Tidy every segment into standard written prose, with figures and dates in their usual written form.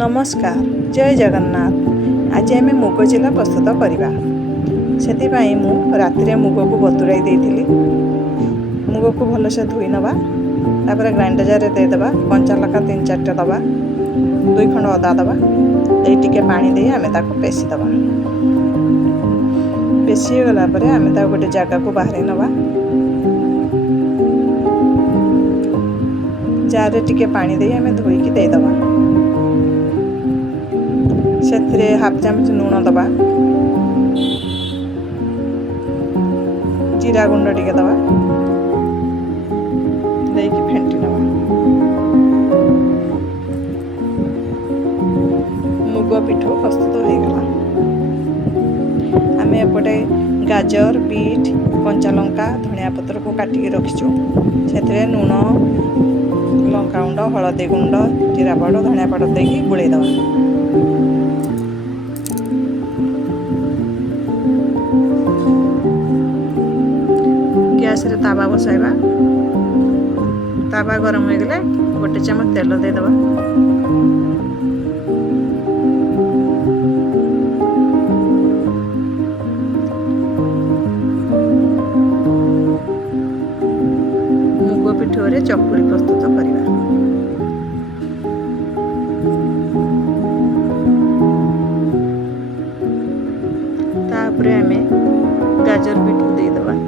नमस्कार जय जगन्नाथ। आज आम मुग चिला प्रस्तुत करवा से मु राति मुग को बतुराई देती। मुग को भलसे धोई नवा तापर ग्राइंडर जार देदेबा कंचा लका 3-4 दबा 2 खंड अदा दबा टे पानी दे आम पेशी दबा। पेशी गला आम गोटे जगह को बाहर नवा जार टिके पानी दे आम धोईकी देदबा। से हाफ चामच लुण दबा जीरा गुंड टिके दबा देकी फेंटी नवा। मुग पिठो प्रस्तुत हो गला। आम एपटे गाजर बीट कंचा लंका धनिया पत्र को काटिकी रखीचु। से लुण लंका गुंड हलदी गुंड जीरा पाउडर धनिया पाउडर देकी गुड़े दवा। गैस रे तावा बसाइबा। तावा गरम हो गले गोटे चमच तेल दे दबा। मुग पिठोरे चकुली प्रस्तुत करिबा। तापरे हमें गाजर बीट दे दबा।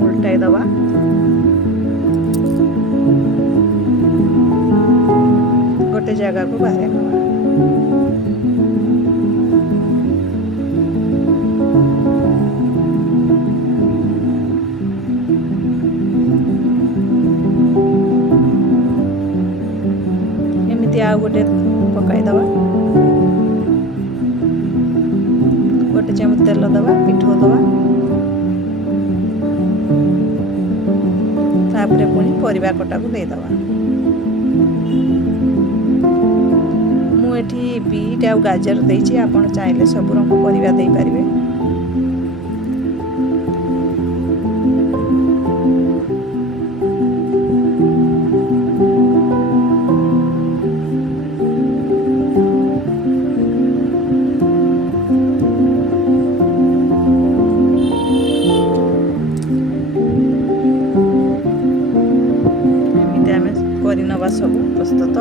उल्टाई दबा। गोटे जगह को बाहर नवा। एमती आ गोटे पकाई दबा। गोटे चमच तेल दबा पिठो दबा। तापरे पुणी परिबा कटा को दे दबा। मु एठी बीट आ गाजर देछि। आपण चाहिले सब रंग परिबा दे पारिबे। नवा सब प्रस्तुत।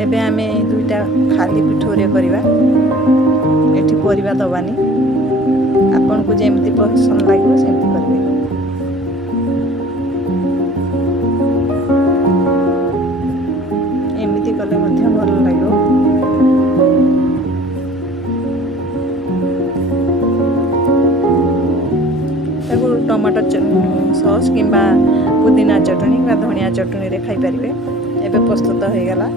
एबे आमे दुईटा खाली पिठोरे करवा। एठी परिबा दबानी। आपन को जेमती पसंद लागिबो सेमती करबे। एमिति कले मध्य भल लागिबो। टमाटो सॉस किंबा पुदीना चटनी बा धनिया चटनी रे खाई पारिबे। एबे प्रस्तुत हो गला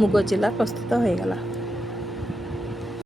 मुग चिला प्रस्तुत हो गला।